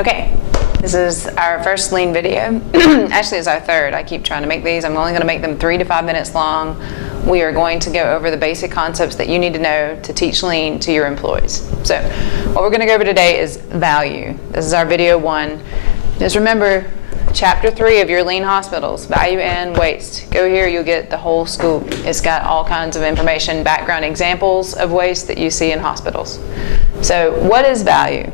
Okay, this is our first lean video. Actually, it's our third. I keep trying to make these. I'm only going to make them 3 to 5 minutes long. We are going to go over the basic concepts that you need to know to teach lean to your employees. So what we're going to go over today is value. This is our video 1. Just remember, chapter 3 of your lean hospitals, value and waste. Go here, you'll get the whole scoop. It's got all kinds of information, background examples of waste that you see in hospitals. So what is value?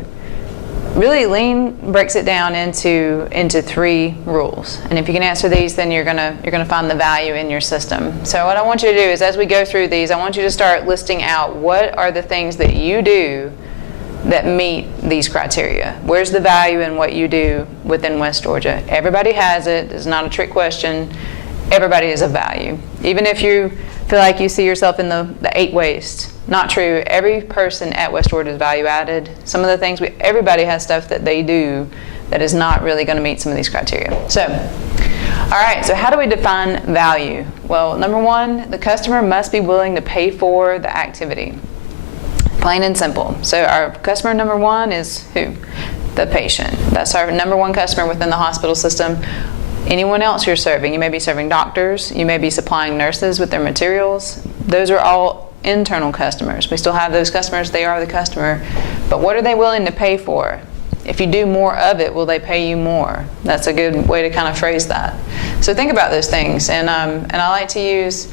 Really, lean breaks it down into 3 rules. And if you can answer these, then you're gonna find the value in your system. So what I want you to do is, as we go through these, I want you to start listing out what are the things that you do that meet these criteria. Where's the value in what you do within West Georgia? Everybody has it. It's not a trick question. Everybody is of value. Even if you feel like you see yourself in the 8 waste. Not true. Every person at West Georgia is value added. Some of the things, everybody has stuff that they do that is not really going to meet some of these criteria. So, all right, so how do we define value? Well, number 1, the customer must be willing to pay for the activity. Plain and simple. So our customer number 1 is who? The patient. That's our number 1 customer within the hospital system. Anyone else you're serving, you may be serving doctors, you may be supplying nurses with their materials. Those are all internal customers. We still have those customers, they are the customer. But what are they willing to pay for? If you do more of it, will they pay you more? That's a good way to kind of phrase that. So think about those things. And I like to use,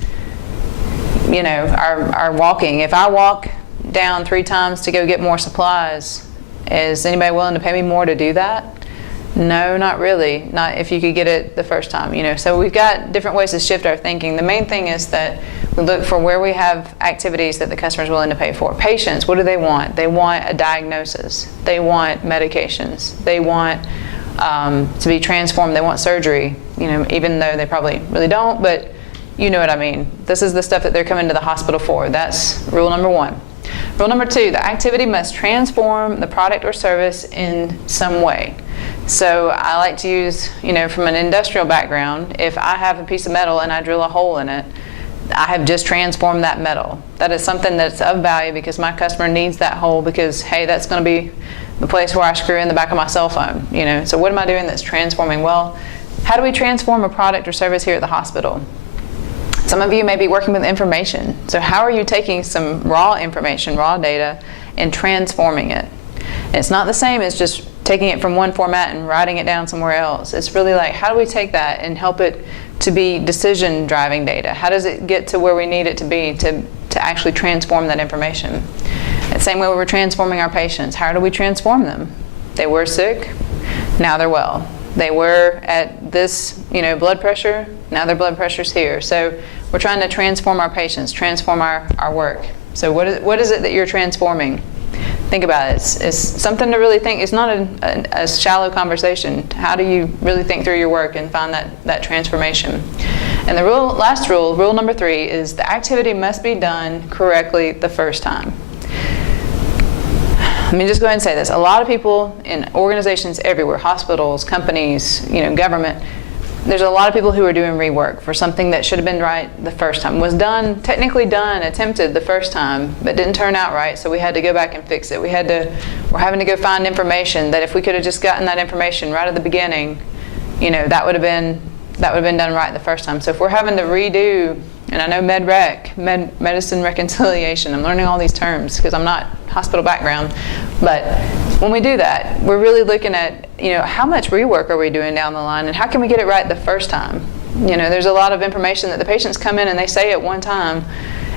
our walking. If I walk down 3 times to go get more supplies, is anybody willing to pay me more to do that? No, not really. Not if you could get it the first time, So we've got different ways to shift our thinking. The main thing is that we look for where we have activities that the customer is willing to pay for. Patients, what do they want? They want a diagnosis. They want medications. They want to be transformed. They want surgery, even though they probably really don't, but you know what I mean. This is the stuff that they're coming to the hospital for. That's rule number 1. Rule number 2, the activity must transform the product or service in some way. So I like to use, from an industrial background, if I have a piece of metal and I drill a hole in it, I have just transformed that metal. That is something that's of value because my customer needs that hole because, hey, that's going to be the place where I screw in the back of my cell phone. So what am I doing that's transforming? Well, how do we transform a product or service here at the hospital? Some of you may be working with information. So how are you taking some raw information, raw data, and transforming it? And it's not the same as just taking it from one format and writing it down somewhere else. It's really like, how do we take that and help it to be decision-driving data? How does it get to where we need it to be to actually transform that information? And same way we're transforming our patients. How do we transform them? They were sick, now they're well. They were at this, blood pressure, now their blood pressure's here. So we're trying to transform our patients, transform our work. So what is it that you're transforming? Think about it. It's something to really think. It's not a shallow conversation. How do you really think through your work and find that transformation? And the last rule, rule number 3, is the activity must be done correctly the first time. Let me just go ahead and say this. A lot of people in organizations everywhere, hospitals, companies, government, there's a lot of people who are doing rework for something that should have been right the first time. Was technically done, attempted the first time, but didn't turn out right, so we had to go back and fix it. We're having to go find information that if we could have just gotten that information right at the beginning, that would have been done right the first time. So if we're having to redo, and I know medicine reconciliation, I'm learning all these terms because I'm not hospital background, but when we do that, we're really looking at, how much rework are we doing down the line and how can we get it right the first time? There's a lot of information that the patients come in and they say at one time,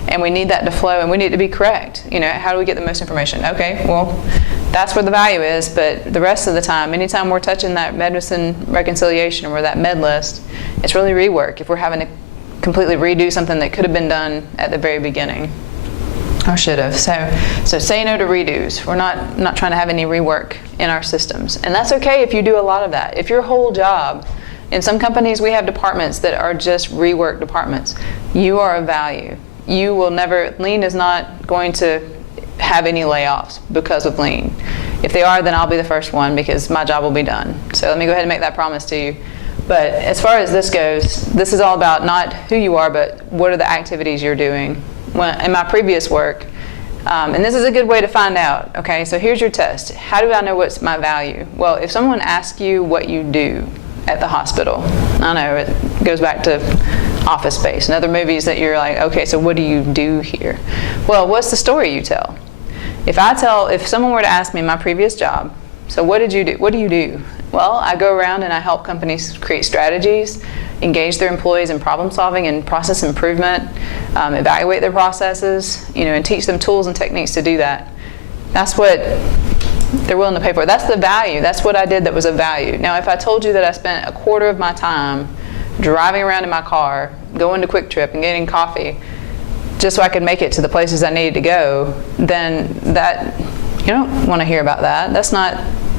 and we need that to flow and we need to be correct. How do we get the most information? Okay, well, that's where the value is, but the rest of the time, anytime we're touching that medicine reconciliation or that med list, it's really rework if we're having to completely redo something that could have been done at the very beginning. Or should have. So say no to redos. We're not trying to have any rework in our systems. And that's okay if you do a lot of that. If your whole job, in some companies we have departments that are just rework departments. You are of value. Lean is not going to have any layoffs because of lean. If they are, then I'll be the first one because my job will be done. So let me go ahead and make that promise to you. But as far as this goes, this is all about not who you are, but what are the activities you're doing. In my previous work, And this is a good way to find out. Okay, so here's your test. How do I know what's my value? Well, if someone asks you what you do at the hospital, I know it goes back to Office Space and other movies that you're like, okay, so what do you do here? Well, what's the story you tell? If someone were to ask me my previous job, so what did you do? What do you do? Well, I go around and I help companies create strategies, engage their employees in problem solving and process improvement, evaluate their processes, and teach them tools and techniques to do that. That's what they're willing to pay for. That's the value. That's what I did that was of value. Now, if I told you that I spent a quarter of my time driving around in my car, going to Quick Trip and getting coffee, just so I could make it to the places I needed to go, then that, you don't want to hear about that. That's not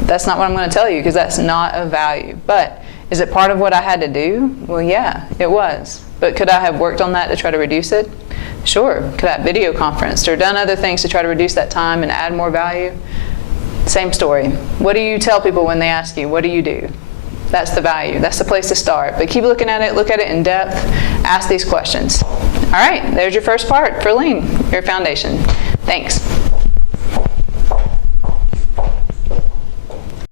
what I'm going to tell you, because that's not of value. But is it part of what I had to do? Well, yeah, it was. But could I have worked on that to try to reduce it? Sure. Could I have video conferenced or done other things to try to reduce that time and add more value? Same story. What do you tell people when they ask you, what do you do? That's the value. That's the place to start. But keep looking at it. Look at it in depth. Ask these questions. All right, there's your first part for Lean, your foundation. Thanks.